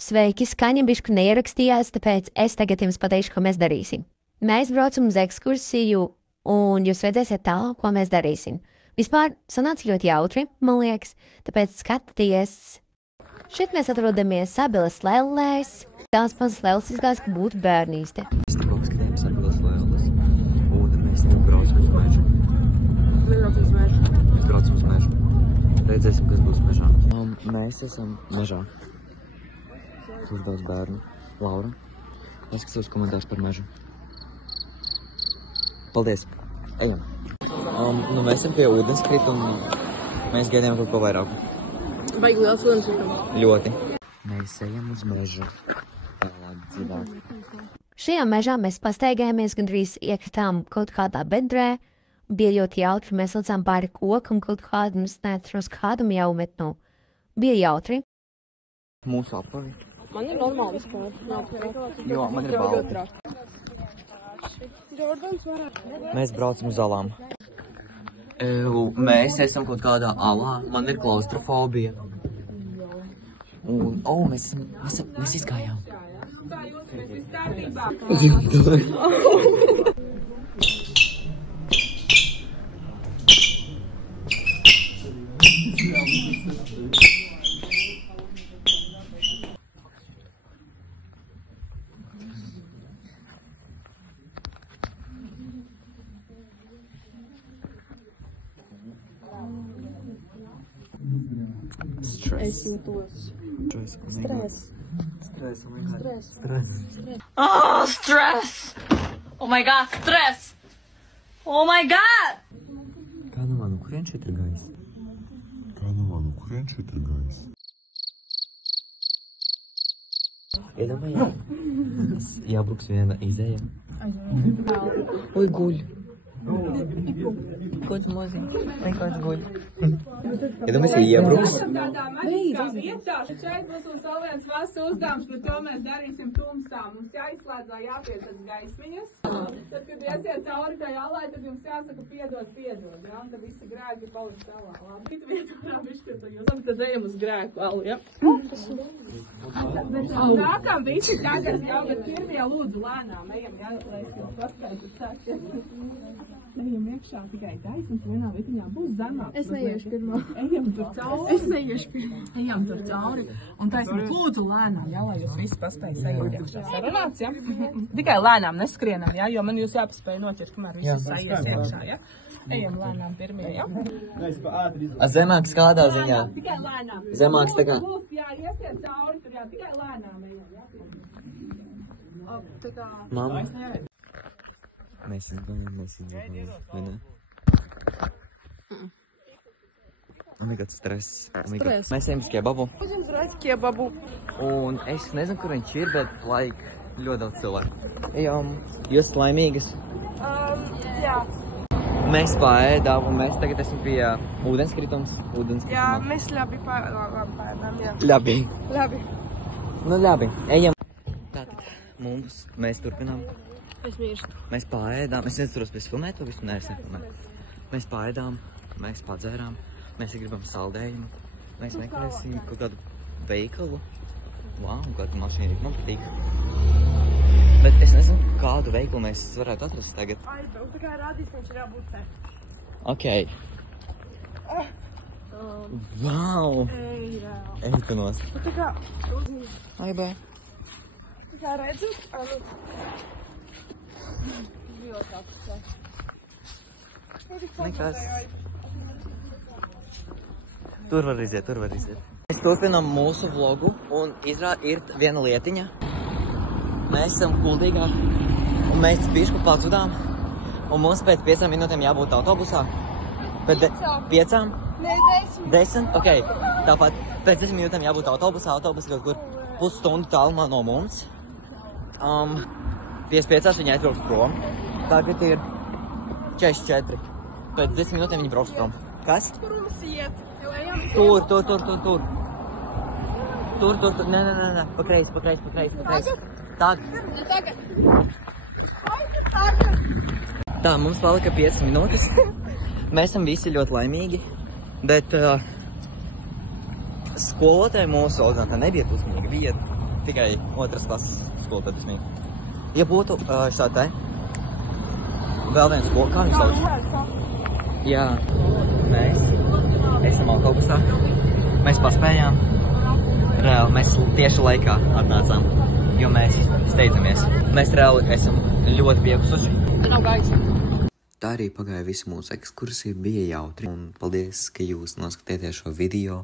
Sveiki, skaņa bišku neierakstījās, tāpēc es tagad jums pateikšu, ko mēs darīsim. Mēs braucam uz ekskursiju, un jūs redzēsiet tālāk, ko mēs darīsim. Vispār sanāca ļoti jautri, man liekas, tāpēc skatieties. Šeit mēs atrodamies Sabilas lellēs. Tās mazas lelles izgās, ka būtu bērnīste. Mēs tikko apskatījām Sabilas lelles, un mēs braucam uz mežu. Mēs braucam uz mežu. Redzēsim, kas būs mežā. Mēs esam mežā. Tur daudz bērnu. Laura, neskat savus komentārus par mežu. Paldies. Ejam. Mēs esam pie ūdenskrita un mēs gaidījām kaut ko vairāk. Baigi liels ūdenskritums. Ļoti. Mēs ejam uz mežu. Tālāk dzīvāk. Šajā mežā mēs pastaigājāmies, gandrīz iekritām kaut kādā bedrē. Bija ļoti jautri, mēs licām pāri kokam kaut kādam, es neatceros kādam jau, bet nu, bija jautri. Mūsu apavi. Man ir normāli vispār. Jo, man ir balti. Mēs braucam uz alām. Mēs esam kaut kādā alā. Man ir klaustrofobija. Un, mēs izgājām. Es jūtos. Stress. Stress, oh my god. Stress. Oh, stress! Oh my god, stress! Oh my god! Kā nu man, kurien šeit ir gājis? Iedomājies, jābruks viena izēja. Oi, guļ. Kāds moziņš, vai kāds guļ. Iedomājies, ja iebruks. Šeit būs mums vēl viens vasts uzdevums, par to mēs darīsim tumsā. Mums jāizslēdzā jāpiesats gaismiņas. Tad, kad iesiet cauri tai alai, tad jums jāsaka piedod, ja? Un tad visi grēki paliks alā. Labi, tad ejam uz grēku alu, ja? Bet nākam visi tagad jau, bet pirmie lūdzu lēnām ejam, ja? Lai es jums paskaidru sākt. Ejam iekšā tikai gaismas, vienā vitiņā būs zemāk. Es neiešu pirmā. Ejam tur cauri. Es neiešu pirmā. Ejam tur cauri un taisnīt lūdzu lēnām, ja, lai jūs visi paspēj sajūt iekšā. Sarunāts, ja? Tikai lēnām neskrienam, ja, jo man jūs jāpaspēj noķert, kamēr visi sajies iekšā, ja? Ejam lēnām pirmie, ja? Zemāks kādā ziņā? Tikai lēnām. Zemāks tā kā? Lūdzu, jā, iesiet cauri tur, jā, tikai lēnām ejam, ja? Tā kā... Mama? Mēs izgājām, vai ne? Oh my god, stress. Stress. Mēs ejam uz kebabu. Uzņems reiz kebabu. Un es nezinu, kur viņš ir, bet ļoti daudz cilvēku. Ejam, jūs laimīgas? Jā. Mēs paēdām un mēs tagad esam pie ūdenskritums. Jā, mēs labi paēdām, jā. Labi. Labi. Nu labi, ejam. Tātad, mēs turpinām. Es mirstu. Mēs paēdām, es neatceros pēc filmēt, to visu neesam filmēt. Mēs paēdām, mēs padzērām, mēs gribam saldējumu, mēs meklēsim kaut kādu veikalu. Wow, kādu mašīnu, man patīk. Bet es nezinu, kādu veikalu mēs varētu atrast tagad. Tā kā rādīs, ka viņš ir jābūt te. Ok. Wow! Ej, tu nos. Tā kā... Ai, bē. Tā kā redzu? Nekas. Tur var iziet. Mēs turpinām mūsu vlogu un ir viena lietiņa. Mēs esam Kuldīgā un mēs bišku pazudām. Un mums pēc 5 minūtēm jābūt autobusā. Pēc 5? Nē, 10. 10? Ok. Tāpat pēc 10 minūtēm jābūt autobusā. Autobus kaut kur pusstundu tālumā no mums. 55 viņi aizbrauks prom. Tagad ir 44. Pēc 10 minūtēm viņi brauks prom. Kas? Kur mums iet? Tur. Nē. Pakreis. Tagad. Tā, mums palika 5 minūtes. Mēs esam visi ļoti laimīgi. Bet skolotāji mūsu audzinātā nebija dusmīgi. Bija tikai otras klases skolu, tad vismīgi. Ja būtu šā te vēl viens skolu, kā viņš sauc? Jā, mēs esam autobusā. Mēs paspējām. Reāli, mēs tieši laikā atnācām, jo mēs steidzamies. Mēs reāli esam ļoti piegusuši. Nav gaisa. Tā arī pagāja visa mūsu ekskursija, bija jautri. Un paldies, ka jūs noskatījāties šo video.